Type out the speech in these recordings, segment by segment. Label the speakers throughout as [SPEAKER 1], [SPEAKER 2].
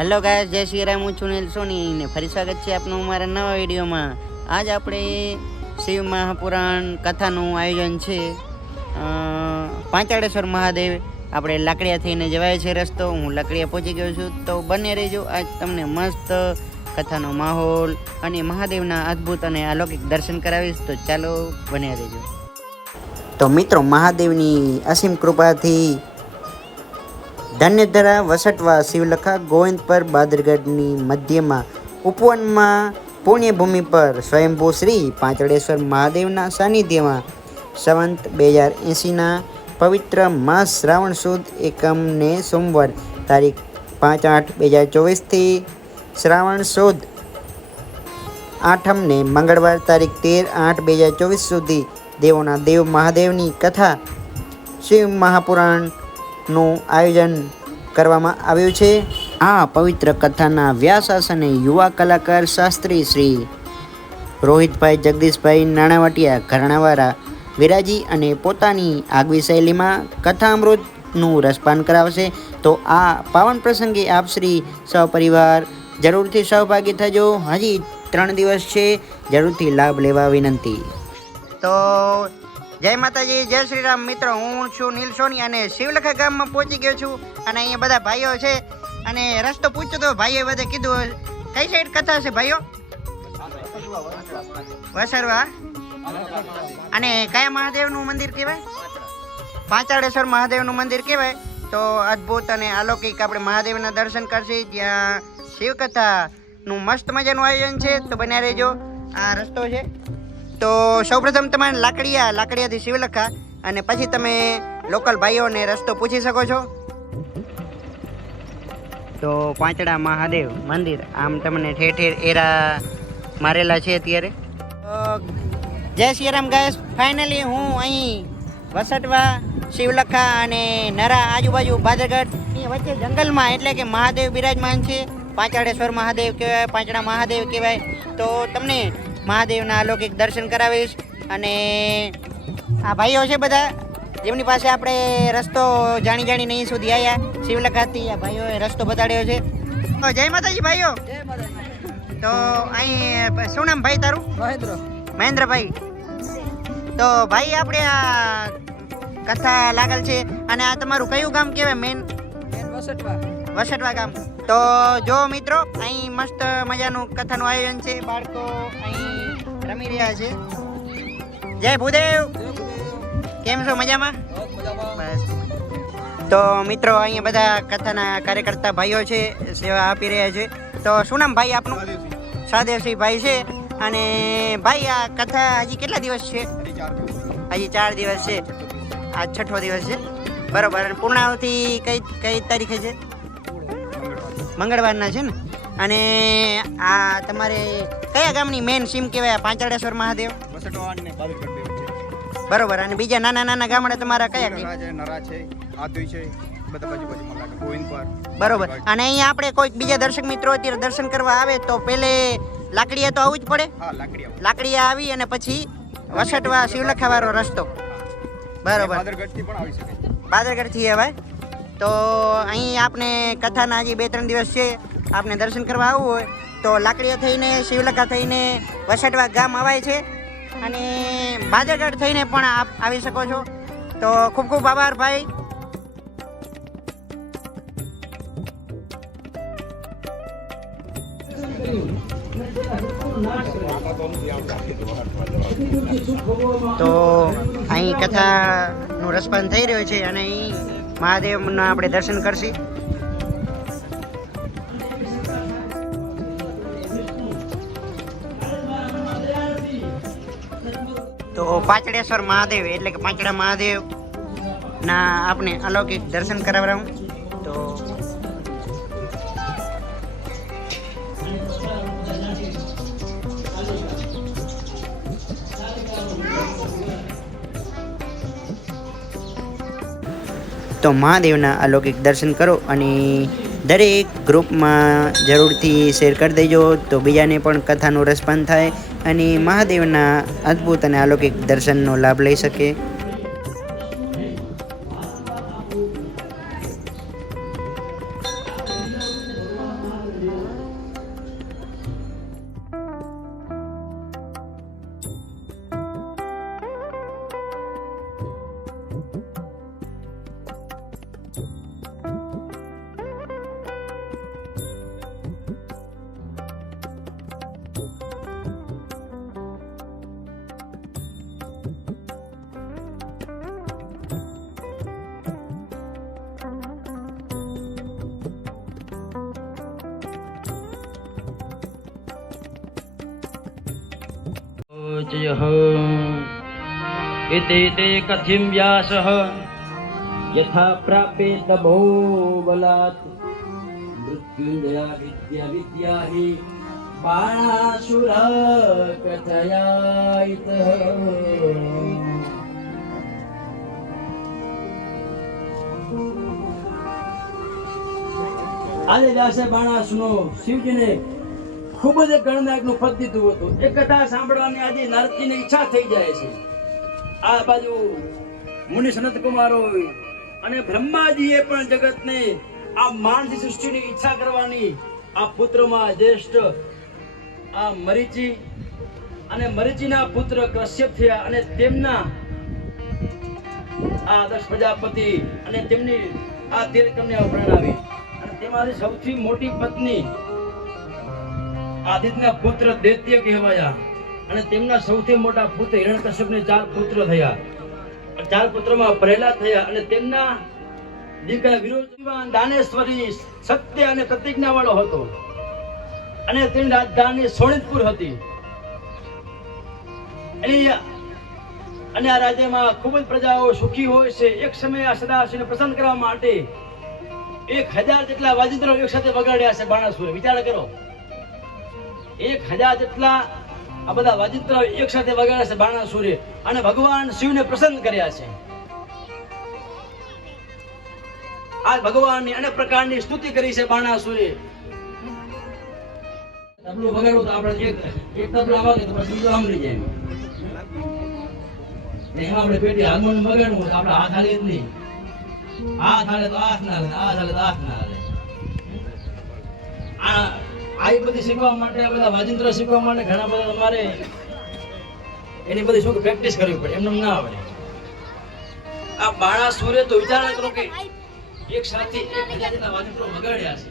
[SPEAKER 1] Hello ગાય જય શ્રી રામ, હું છું સોની ને ફરી સ્વાગત છે આપનું અમારા નવા વિડીયોમાં. આજ આપણે શિવ મહાપુરાણ કથાનું આયોજન છે. પાંચાળેશ્વર મહાદેવ. આપણે લાકડીયા થઈને જવાય છે રસ્તો. હું લાકડીયા પહોંચી ગયો છું. તો બને રહેજો. આજ તમને મસ્ત કથાનો માહોલ અને મહાદેવના અદ્ભુત અને અલૌકિક દર્શન કરાવીશ. તો ચાલો બને રહેજો. તો મિત્રો, મહાદેવની અસીમ કૃપાથી ધન્યધરા વસટવા શિવલખા ગોવિંદપર બાદરગઢની મધ્યમાં ઉપવનમાં પુણ્યભૂમિ પર સ્વયંભૂ શ્રી પાંચળેશ્વર મહાદેવના સાનિધ્યમાં સંવંત બે હજાર એંસીના પવિત્ર માસ શ્રાવણ સુદ એકમને સોમવાર તારીખ પાંચ આઠ બે હજાર ચોવીસથી શ્રાવણ સુદ આઠમને મંગળવાર તારીખ તેર આઠ બે હજાર ચોવીસ સુધી દેવોના દેવ મહાદેવની કથા શિવ મહાપુરાણનું આયોજન કરવામાં આવ્યું છે. આ પવિત્ર કથાના વ્યાસ અને યુવા કલાકાર શાસ્ત્રી શ્રી રોહિતભાઈ જગદીશભાઈ નાણાવટિયા, ઘરણાવાળા વિરાજી અને પોતાની આગવી શૈલીમાં કથામૃતનું રસપાન કરાવશે. તો આ પાવન પ્રસંગે આપ શ્રી સહપરિવાર જરૂરથી સહભાગી થજો. હજી ત્રણ દિવસ છે. જરૂરથી લાભ લેવા વિનંતી. તો જય માતાજી, જય શ્રી રામ મિત્રો, હું છું નીલ સોની અને શિવલખા ગામમાં પહોંચી ગયો છું અને અહીંયા બધા ભાઈઓ છે. અને રસ્તો પૂછ્યો તો ભાઈએ બધે કીધું કઈ સાઈડ કથા છે ભાઈઓ? વસરવા. અને કયા મહાદેવનું મંદિર કહેવાય? પાંચાળેશ્વર મહાદેવનું મંદિર કહેવાય. તો અદ્ભુત અને અલૌકિક આપણે મહાદેવના દર્શન કરશી. ત્યાં શિવકથાનું મસ્ત મજાનું આયોજન છે. તો બન્યા રહેજો. આ રસ્તો છે. તો સૌપ્રથમ તમારે લાકડીયા, લાકડીયાથી શિવલખા અને પછી તમે લોકલ ભાઈઓને રસ્તો પૂછી શકો છો. તો પાંચડા મહાદેવ મંદિર, આમ તમને ઠેર ઠેર એરા મારેલા છે અત્યારે. જય શ્રી રામ ગાયસ, ફાઇનલી હું અહીં વસટવા, શિવલખા અને નરા આજુબાજુ ભાદરગઢ વચ્ચે જંગલમાં એટલે કે મહાદેવ બિરાજમાન છે. પાંચાળેશ્વર મહાદેવ કહેવાય, પાંચડા મહાદેવ કહેવાય. તો તમને મહાદેવના અલૌકિક દર્શન કરાવીશ અને આ ભાઈઓ છે બધા જેમની પાસે આપણે રસ્તો જાણી જાણીને અહીં સુધી આવ્યા શિવલખાથી આ ભાઈઓએ રસ્તો બતાડ્યો છે. તો જય માતાજી ભાઈઓ. તો અહીં શું નામ ભાઈ તારું?
[SPEAKER 2] મહેન્દ્ર.
[SPEAKER 1] મહેન્દ્રભાઈ. તો ભાઈ આપણે આ કથા લાગેલ છે. અને આ તમારું કયું ગામ કહેવાય? Main
[SPEAKER 2] main વસટવા.
[SPEAKER 1] વસટવા ગામ. તો જો મિત્રો, અહીં મસ્ત મજાનું કથાનું આયોજન છે, બાળકો અહીં રમી રહ્યા છે. જય ભૂદેવ! કેમ છો મજામાં? બસ. તો મિત્રો, અહીંયા બધા કથાના કાર્યકર્તા ભાઈઓ છે, સેવા આપી રહ્યા છે. તો શું નામ ભાઈ આપનું? સાદેવસિંહ ભાઈ છે. અને ભાઈ, આ કથા હજી કેટલા દિવસ છે? હજી ચાર દિવસ છે. આ છઠ્ઠો દિવસ છે. બરોબર. પૂર્ણાવતી કઈ કઈ તારીખે છે? મંગળવારના છે ને? અને આ તમારે કયા ગામની મેન સીમ કહેવાય? આ પાંચાળેશ્વર મહાદેવ? બરોબર. અને બીજા નાના નાના ગામડા તમારા કયા છે બરોબર. અને અહીંયા આપણે કોઈક બીજા દર્શક મિત્રો અત્યારે દર્શન કરવા આવે તો પેલે લાકડીએ તો આવવું જ પડે? લાકડીએ આવી. અને પછી વસટવા શિવલખા વાળો રસ્તો બરોબર. બાદરગઢથી ભાઈ? તો અહીં આપણે કથાના હજી બે ત્રણ દિવસ છે, આપને દર્શન કરવા આવવું હોય, તો લાકડીઓ થઈને શિવલખા થઈને, વસાટવા ગામ અવાય છે. અને બાદરગઢ થઈને પણ આપ આવી શકો છો. તો ખૂબ ખૂબ આભાર ભાઈ. તો અહીં કથાનું રસપાન થઈ રહ્યો છે અને અહીં મહાદેવના આપણે દર્શન કરશી. તો પાંચડેશ્વર મહાદેવ, એટલે કે પાંચડા મહાદેવ ના આપણે અલૌકિક દર્શન કરાવડાવું. તો મહાદેવના અલૌકિક દર્શન કરો અને દરેક ગ્રુપમાં જરૂરથી શેર કરી દેજો. તો બીજાને પણ કથાનું રસપાન થાય અને મહાદેવના અદ્ભુત અને અલૌકિક દર્શનનો લાભ લઈ શકે.
[SPEAKER 2] इति ते कथिं व्यासः યથા પ્રાપેત બલાત મૃત્યુંજયા વિદ્યા વિદ્યા હિ બાણાસુર કથયાયિત આજે દાસે બાણાસુનો શિવજીને ખૂબ જ ગણનાયકનું પદ દીધું હતું. એ કથા સાંભળવાની આજે નારદજીની ઈચ્છા થઈ જાય છે. આ બાજુ મુનિ સનત કુમારો અને બ્રહ્માજીએ પણ જગતને આ માનસી સૃષ્ટિની ઈચ્છા કરવાની આ પુત્રમાં જ્યેષ્ઠ આ મરીચી અને મરીચીના પુત્ર કશ્યપ થયા અને તેમના આ દસ પ્રજાપતિ અને તેમની આ તેર કન્યાઓ પ્રણાવી અને તેમાંથી સૌથી મોટી પત્ની આદિત્યના પુત્ર દૈત્ય કહેવાયા. અને તેમના સૌથી મોટા પુત્ર હિરણકશ્યપને ચાર પુત્ર થયા. ચાર પુત્રમાં પ્રહલાદ થયા અને તેમના દીકરા વિરોધીવાન દાનેશ્વરી સત્ય અને પ્રતિજ્ઞા વાળો હતો. અને તેની રાજધાની સોનિતપુર હતી. અને આ રાજ્યમાં ખૂબ જ પ્રજાઓ સુખી હોય છે. એક સમયે આ સદાશિવને પ્રસન્ન કરવા માટે એક હજાર જેટલા વાજિંત્રો એક સાથે વગાડ્યા છે બાણાસુરે. વિચાર કરો. એક હજાર જેટલા આ બધા વાજિંત્રો એક સાથે વગાડે છે બાણાસુરે અને ભગવાન શિવને પ્રસન્ન કર્યા છે. આ ભગવાનની અનેક પ્રકારની સ્તુતિ કરી છે બાણાસુરે તબલું વગાડવું તો આપણે એક એક તબલું આવે તો પછી બીજો સાંભળી જાય. આપણે પેટી હાર્મોનિયમ વગાડવું આપણે હાથ હાલી જ નહીં. હાથ હાલે તો હાથ ના હાલે હાથ હાલે તો હાથ ના હાલે. આ આ બધી શીખવા માટે આ બધા વાજિંત્ર શીખવા માટે ઘણા બધા તમારે એની બધી શું પ્રેક્ટિસ કરવી પડે એમને ના આવડે. આ બાળા સૂર્ય તો વિચારણા કરો કે એક સાથે એક જેટલા વાજિંત્રો વગાડ્યા છે.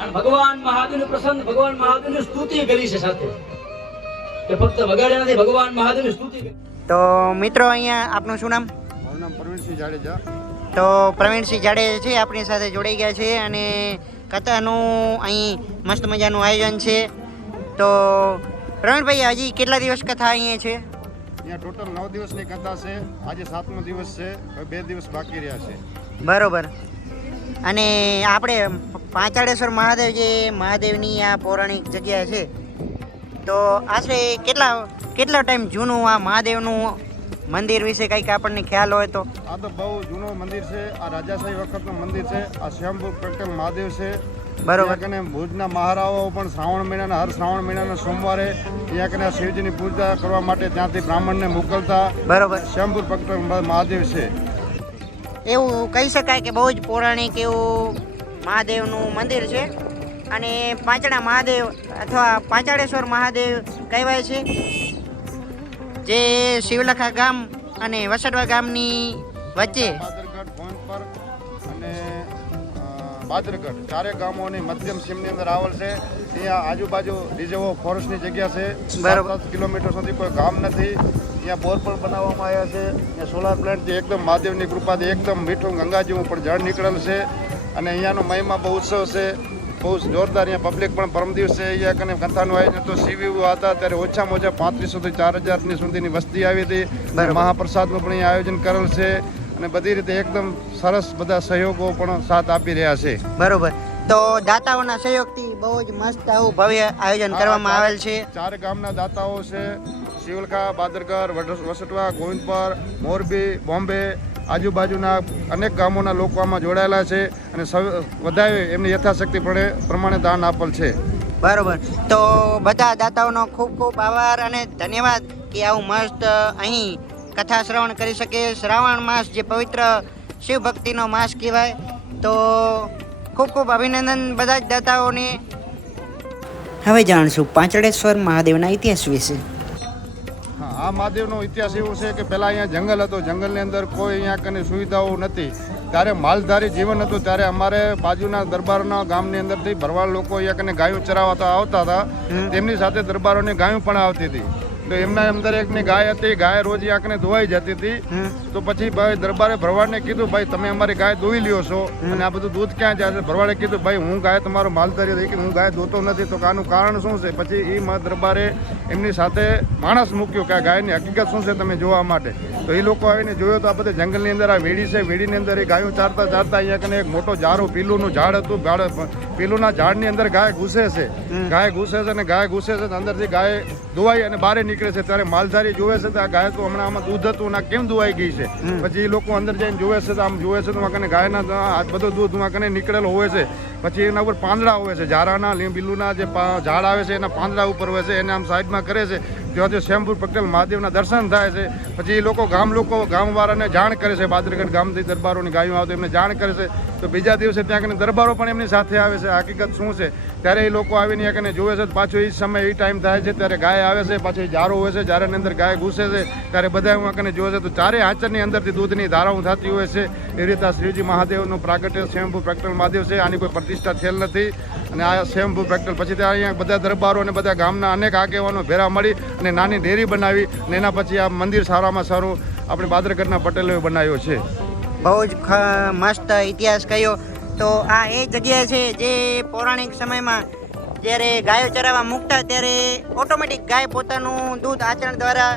[SPEAKER 2] અને ભગવાન મહાદેવ પ્રસન્ન ભગવાન મહાદેવની સ્તુતિ કરી છે સાથે. કે ફક્ત વગાડ્યા નથી ભગવાન મહાદેવની સ્તુતિ
[SPEAKER 1] તો મિત્રો અહીંયા આપનું શું નામ?
[SPEAKER 3] મારું નામ પ્રવીણસિંહ જાડેજા.
[SPEAKER 1] તો પ્રવીણસિંહ જાડેજા છે આપણી સાથે જોડાઈ ગયા છે અને કથાનું અહીં મસ્ત મજાનું આયોજન છે. તો પ્રવીણભાઈ હજી કેટલા દિવસ કથા અહીંયા છે?
[SPEAKER 3] અહીંયા ટોટલ નવ દિવસની કથા છે. આજે સાતમો દિવસ છે. બે દિવસ બાકી રહ્યા છે.
[SPEAKER 1] બરોબર. અને આપણે પાંચાળેશ્વર મહાદેવ જે મહાદેવની આ પૌરાણિક જગ્યા છે તો આશરે કેટલા કેટલા ટાઈમ જૂનું આ મહાદેવનું મંદિર વિશે કંઈક આપણને ખ્યાલ હોય તો?
[SPEAKER 3] આ તો બહુ જૂનું મંદિર છે. આ રાજાશાહી વખતનું મંદિર છે. આ સ્વયંભૂ પ્રગટ મહાદેવ છે.
[SPEAKER 1] બરોબર.
[SPEAKER 3] કને ભુજના મહારાવો પણ શ્રાવણ મહિનાના હર શ્રાવણ મહિનાના સોમવારે ત્યાં કને શિવજીની પૂજા કરવા માટે ત્યાંથી બ્રાહ્મણને મોકલતા
[SPEAKER 1] બરોબર.
[SPEAKER 3] સ્વયંભૂ પ્રગટ મહાદેવ છે.
[SPEAKER 1] એવું કહી શકાય કે બહુ જ પૌરાણિક એવું મહાદેવનું મંદિર છે. અને પાંચડા મહાદેવ અથવા પાંચાળેશ્વર મહાદેવ કહેવાય છે. જે શિવલખા ગામ અને વસડવા ગામની વચ્ચે
[SPEAKER 3] અને બાદરગઢ ચારે ગામોની મધ્યમ સીમની અંદર આવેલ છે. ત્યાં આજુબાજુ રિઝર્વ ફોરેસ્ટની જગ્યા છે.
[SPEAKER 1] બરોબર.
[SPEAKER 3] કિલોમીટર સુધી કોઈ ગામ નથી. ત્યાં બોર પણ બનાવવામાં આવ્યા છે. ત્યાં સોલાર પ્લાન્ટથી એકદમ મહાદેવની કૃપાથી એકદમ મીઠું ગંગાજીનું પણ જળ નીકળેલ છે. અને અહીંયાનો મહિમા બહુ ઉત્સવ છે. બહુ જોરદાર અહીંયા પબ્લિક પણ પરમ દિવસે અહીંયા કને કથાનું આયોજન તો શિવ હતા ત્યારે ઓછામાં ઓછા પાંત્રીસોથી ચાર હજારની સુધીની વસ્તી આવી હતી. મહાપ્રસાદનું પણ અહીંયા આયોજન કરેલ છે. અને બધી રીતે એકદમ સરસ બધા સહયોગો પણ સાથ આપી રહ્યા છે.
[SPEAKER 1] બરોબર. તો દાતાઓના સહયોગથી બહુ જ મસ્ત આવું ભવ્ય આયોજન કરવામાં આવેલ છે.
[SPEAKER 3] ચાર ગામના દાતાઓ છે. શિવલખા બાદરગર વસટવા ગોવિંદપર મોરબી બોમ્બે આજુબાજુના અનેક ગામોના લોકો આમાં જોડાયેલા છે અને વધારે એમની યથાશક્તિ પ્રમાણે દાન આપેલ છે.
[SPEAKER 1] બરોબર. તો બધા દાતાઓનો ખૂબ ખૂબ આભાર અને ધન્યવાદ કે આવું મસ્ત અહીં કથા શ્રવણ કરી શકે. શ્રાવણ માસ જે પવિત્ર શિવ ભક્તિનો માસ કહેવાય. તો ખૂબ ખૂબ અભિનંદન બધા જ દાતાઓને. હવે જાણશું પાંચડેશ્વર મહાદેવના ઇતિહાસ વિશે.
[SPEAKER 3] આ મહાદેવનો ઇતિહાસ એવો છે કે પહેલાં અહીંયા જંગલ હતો. જંગલની અંદર કોઈ અહીંયા કને સુવિધાઓ નથી. ત્યારે માલધારી જીવન હતું. ત્યારે અમારે બાજુના દરબારના ગામની અંદરથી ભરવાડ લોકો અહીંયા કને ગાયો ચરાવતા આવતા હતા. તેમની સાથે દરબારોની ગાયો પણ આવતી હતી. તો એમના અંદર એકની ગાય હતી ગાય રોજ આંખને ધોવાઈ જતી હતી. તો પછી ભાઈ દરબારે ભરવાડને કીધું ભાઈ તમે અમારી ગાય ધોઈ લ્યો છો અને આ બધું દૂધ ક્યાં જાય છે? ભરવાડે કીધું ભાઈ હું ગાય તમારો માલધારી હતી કે હું ગાય દોતો નથી તો આનું કારણ શું છે? પછી એ મા દરબારે એમની સાથે માણસ મૂક્યો કે આ ગાયની હકીકત શું છે તમે જોવા માટે. તો એ લોકો આવીને જોયો તો આ બધે જંગલની અંદર આ વેડી છે વેડીની અંદર એ ગાયો ચારતા ચારતા અહીંયા કને એક મોટો ઝાડો પીલુંનું ઝાડ હતું ઝાડ પીલુંના ઝાડની અંદર ગાય ઘૂસે છે. ગાય ઘૂસે છે અને ગાય ઘૂસે છે અંદરથી ગાય ધોવાઈ અને બહાર નીકળે છે ત્યારે માલધારી જોવે છે તો આ ગાય તો હમણાં આમાં દૂધ હતું ના આ કેમ દુવાઈ ગઈ છે? પછી એ લોકો અંદર જઈને જોવે છે તો આમ જોવે છે તો કને ગાયના આ બધો દૂધ કને નીકળેલો હોય છે. પછી એના ઉપર પાંદડા હોય છે. ઝારાના લીંબીલુના જે ઝાડ આવે છે એના પાંદડા ઉપર હોય છે. એને આમ સાઈડમાં કરે છે. ત્યાંથી શ્યામપુર પટેલ મહાદેવના દર્શન થાય છે. પછી એ લોકો ગામ લોકો ગામવાળાને જાણ કરે છે. બાદરગઢ ગામથી દરબારોની ગાયો આવતો એમને જાણ કરે છે. તો બીજા દિવસે ત્યાં કને દરબારો પણ એમની સાથે આવે છે. હકીકત શું છે? ત્યારે એ લોકો આવીને ત્યાં કને જોવે છે પાછો એ સમય એ ટાઈમ થાય છે. ત્યારે ગાય આવે છે, પાછો જારો હોય છે જારાની અંદર ગાય ઘૂસે છે. ત્યારે બધા હું કને જોવે છે. તો ચારે આંચરની અંદરથી દૂધની ધારાઓ થતી હોય છે. એ રીતે આ શ્રીજી મહાદેવનું પ્રાગટ્ય સ્વયંભૂ પ્રગટલ મહાદેવ છે. આની કોઈ પ્રતિષ્ઠા થયેલ નથી. અને આ સ્વયંભૂ પ્રગટલ પછી ત્યાં અહીંયા બધા દરબારો અને બધા ગામના અનેક આગેવાનો ભેરા મળી અને નાની ડેરી બનાવી. અને એના પછી આ મંદિર સારામાં સારું આપણે બાદરગઢના પટેલોએ બનાવ્યો છે.
[SPEAKER 1] બહુ જ મસ્ત ઇતિહાસ કહ્યો. તો આ એ જગ્યા છે જે પૌરાણિક સમયમાં જ્યારે ગાયો ચરાવવા મૂકતા ત્યારે ઓટોમેટિક ગાય પોતાનું દૂધ આચરણ દ્વારા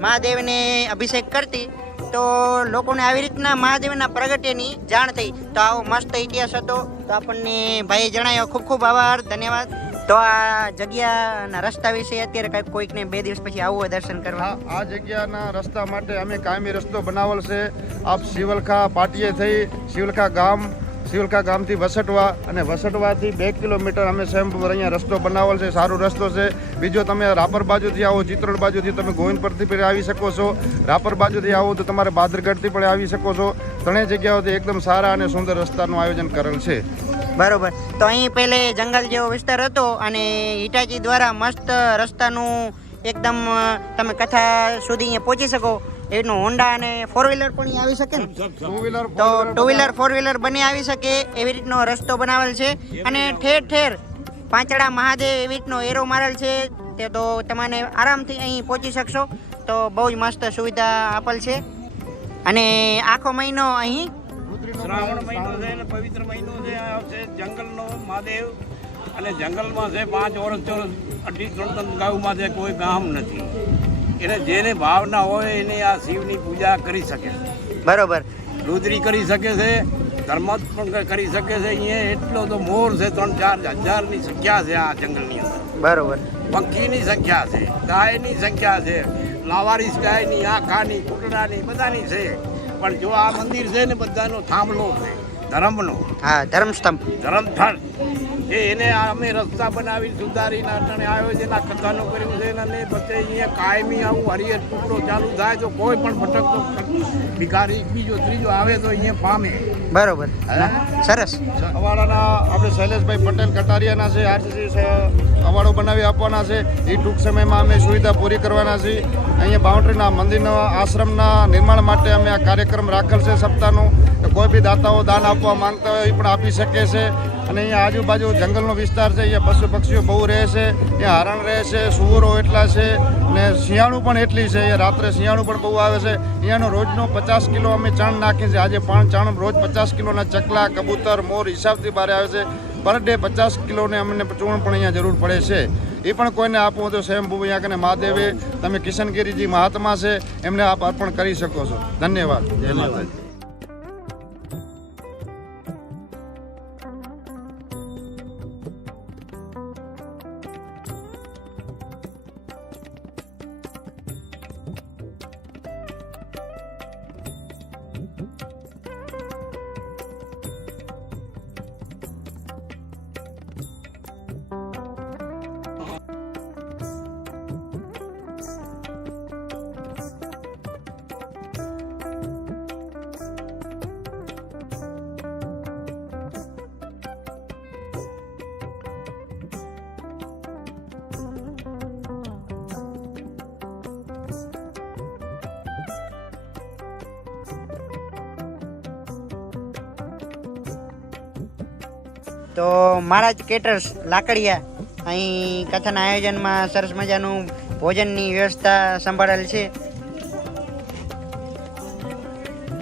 [SPEAKER 1] મહાદેવને અભિષેક કરતી. તો લોકોને આવી રીતના મહાદેવના પ્રગટ્યની જાણ થઈ. તો આવો મસ્ત ઇતિહાસ હતો. તો આપણને ભાઈએ જણાવ્યો ખૂબ ખૂબ આભાર. ધન્યવાદ. તો આ જગ્યાના રસ્તા વિશે અત્યારે કંઈક કોઈકને બે દિવસ પછી આવવું દર્શન કરવા.
[SPEAKER 3] આ જગ્યાના રસ્તા માટે અમે કાયમી રસ્તો બનાવેલ છે. આપ શિવલખા પાટીએ થઈ શિવલખા ગામ, શિવલખા ગામથી વસટવા અને વસટવાથી બે કિલોમીટર અમે સ્વયંભૂ અહીંયા રસ્તો બનાવેલ છે, સારો રસ્તો છે. બીજો તમે રાપર બાજુથી આવો, ચિત્રોડ બાજુથી તમે ગોવિંદ પરથી પણ આવી શકો છો. રાપર બાજુથી આવો તો તમારે બાદરગઢથી પણ આવી શકો છો. ત્રણેય જગ્યાઓથી એકદમ સારા અને સુંદર રસ્તાનું આયોજન કરેલ છે.
[SPEAKER 1] બરોબર. તો અહીં પહેલે જંગલ જેવો વિસ્તાર હતો અને હિટાચી દ્વારા મસ્ત રસ્તાનું એકદમ તમે કથા સુધી અહીંયા પહોંચી શકો. એનું હોન્ડા અને ફોર વ્હીલર પણ આવી શકે ને? તો ટુ વ્હીલર ફોર વ્હીલર બંને આવી શકે એવી રીતનો રસ્તો બનાવેલ છે. અને ઠેર ઠેર પાંચડા મહાદેવ એવી રીતનો એરો મારેલ છે. તે તો તમને આરામથી અહીં પહોંચી શકશો. તો બહુ જ મસ્ત સુવિધા આપેલ છે. અને આખો મહિનો અહીં
[SPEAKER 4] શ્રાવણ મહિનો છે અને પવિત્ર મહિનો છે આ છે જંગલનો મહાદેવ. અને જંગલમાં છે પાંચ વર્ષ ચોરસ અઢી ત્રણ ત્રણ ગામમાં છે કોઈ ગામ નથી. એને જેને ભાવના હોય એને આ શિવની પૂજા કરી શકે છે.
[SPEAKER 1] બરોબર.
[SPEAKER 4] રુદ્રી કરી શકે છે ધર્મત પણ કરી શકે છે. અહીંયા એટલો તો મોર છે ત્રણ ચાર હજારની સંખ્યા છે આ જંગલની અંદર.
[SPEAKER 1] બરાબર.
[SPEAKER 4] પંખીની સંખ્યા છે ગાયની સંખ્યા છે લાવારીસ ગાયની આખાની કૂટડાની બધાની છે. પણ જો આ મંદિર છે ને બધાનો થાંભલો છે ધર્મનો.
[SPEAKER 1] હા ધર્મસ્તંભ.
[SPEAKER 4] ધરમથળ એ એને આ અમે રસ્તા બનાવી સુધારીને અટાણે આયોજન આ કથાનું કર્યું છે અને પછી અહીંયા કાયમી આવું હરિયર ટુકડો ચાલુ થાય તો કોઈ પણ ભટકતો ભિખારી બીજો ત્રીજો આવે તો અહીંયા પામે.
[SPEAKER 1] બરોબર. સરસ.
[SPEAKER 3] સવાળાના આપણે શૈલેષભાઈ પટેલ કટારિયાના છે આરસીસી અવાડો બનાવી આપવાના છે. એ ટૂંક સમયમાં અમે સુવિધા પૂરી કરવાના છીએ. અહીંયા બાઉન્ડ્રીના મંદિરના આશ્રમના નિર્માણ માટે અમે આ કાર્યક્રમ રાખેલ છે સપ્તાહનું. કોઈ બી દાતાઓ દાન આપવા માંગતા હોય એ પણ આપી શકે છે. અને અહીંયા આજુબાજુ જંગલનો વિસ્તાર છે. અહીંયા પશુ પક્ષીઓ બહુ રહે છે. ત્યાં હરણ રહે છે, સુવરો એટલા છે. ને શિયાળું પણ એટલી છે. અહીંયા રાત્રે શિયાળું પણ બહુ આવે છે. અહીંયાનો રોજનો પચાસ કિલો અમે ચણ નાખીએ છીએ. આજે પણ ચણ રોજ પચાસ કિલોના ચકલા, કબૂતર, મોર હિસાબથી બહાર આવે છે. પર ડે પચાસ કિલોને અમને ચૂર્ણ પણ અહીંયા જરૂર પડે છે. એ પણ કોઈને આપવું તો સ્વયંભૂ અહીંયા કને મહાદેવે, તમે કિશનગીરીજી મહાત્મા છે, એમને આપ અર્પણ કરી શકો છો. ધન્યવાદ. જય
[SPEAKER 1] તો મહારાજ કેટર્સ લાકડિયા અહીં કથાના આયોજનમાં સરસ મજાનું ભોજનની વ્યવસ્થા સંભાળેલ છે.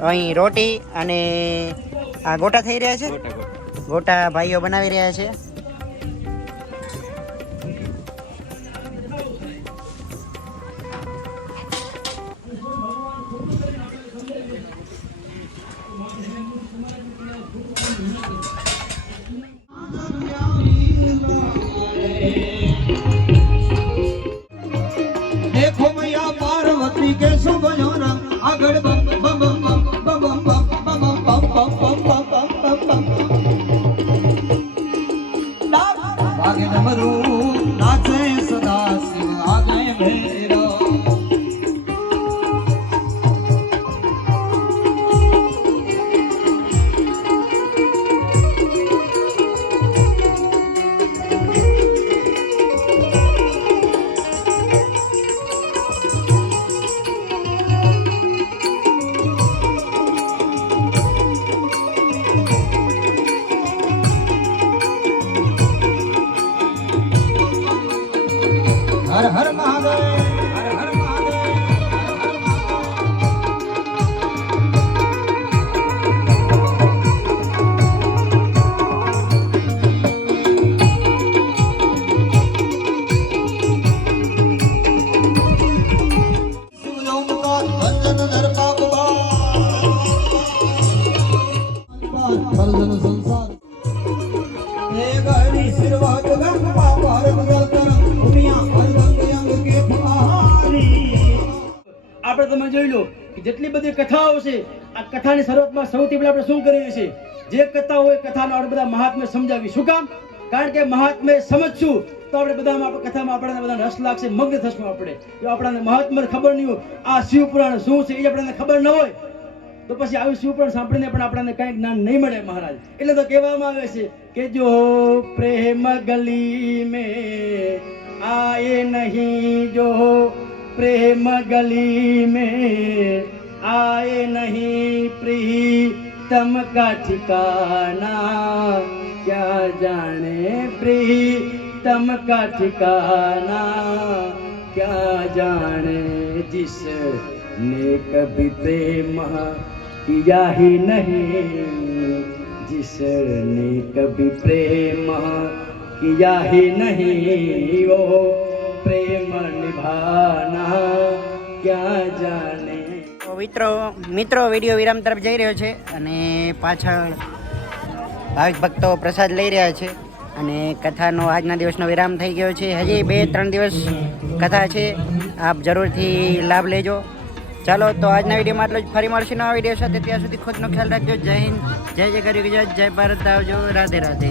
[SPEAKER 1] અહીં રોટી અને આ ગોટા થઈ રહ્યા છે? ગોટા ભાઈઓ બનાવી રહ્યા છે.
[SPEAKER 2] જેટલી બધી કથાઓ છે, આ કથાની શરૂઆતમાં સૌથી પહેલા આપણે શું કરીએ છીએ? જે કથા હોય કથાના આપણે બધા મહાત્મે સમજાવી શું કામ? કારણ કે મહાત્મે સમજશું, તો આપણે બધામાં આપણે કથામાં આપણને બધા રસ લાગશે, મગ્ન થશું આપણે. જો આપણને મહાત્માને ખબર નહીં હોય, આ શિવપુરાણ શું છે એ આપણને ખબર ન હોય, તો પછી આવી શિવપુરાણ સાંભળીને પણ આપણને કાંઈ જ્ઞાન નહીં મળે મહારાજ. એટલે તો કહેવામાં આવે છે કે જો પ્રેમ ગલી મે એ નહીં, જો પ્રેમ ગલી મેં आए नहीं प्रीतम का ठिकाना। क्या जाने प्रीतम का ठिकाना? क्या जाने जिसने कभी प्रेम किया ही नहीं? जिसने कभी प्रेम किया ही नहीं? वो प्रेम निभाना। क्या जाने
[SPEAKER 1] મિત્રો મિત્રો, વીડિયો વિરામ તરફ જઈ રહ્યો છે અને પાછળ ભાવિક ભક્તો પ્રસાદ લઈ રહ્યા છે અને કથાનો આજના દિવસનો વિરામ થઈ ગયો છે. હજી બે, ત્રણ દિવસ કથા છે. આપ જરૂરથી લાભ લેજો. ચાલો, તો આજના વિડીયોમાં આટલું જ. ફરી મળશે નવા વીડિયો સાથે. ત્યાં સુધી ખુદનો ખ્યાલ રાખજો. જય હિન્દ. જય જય ગરી ગુજરાત. જય ભારત. આવજો. રાધે રાધે.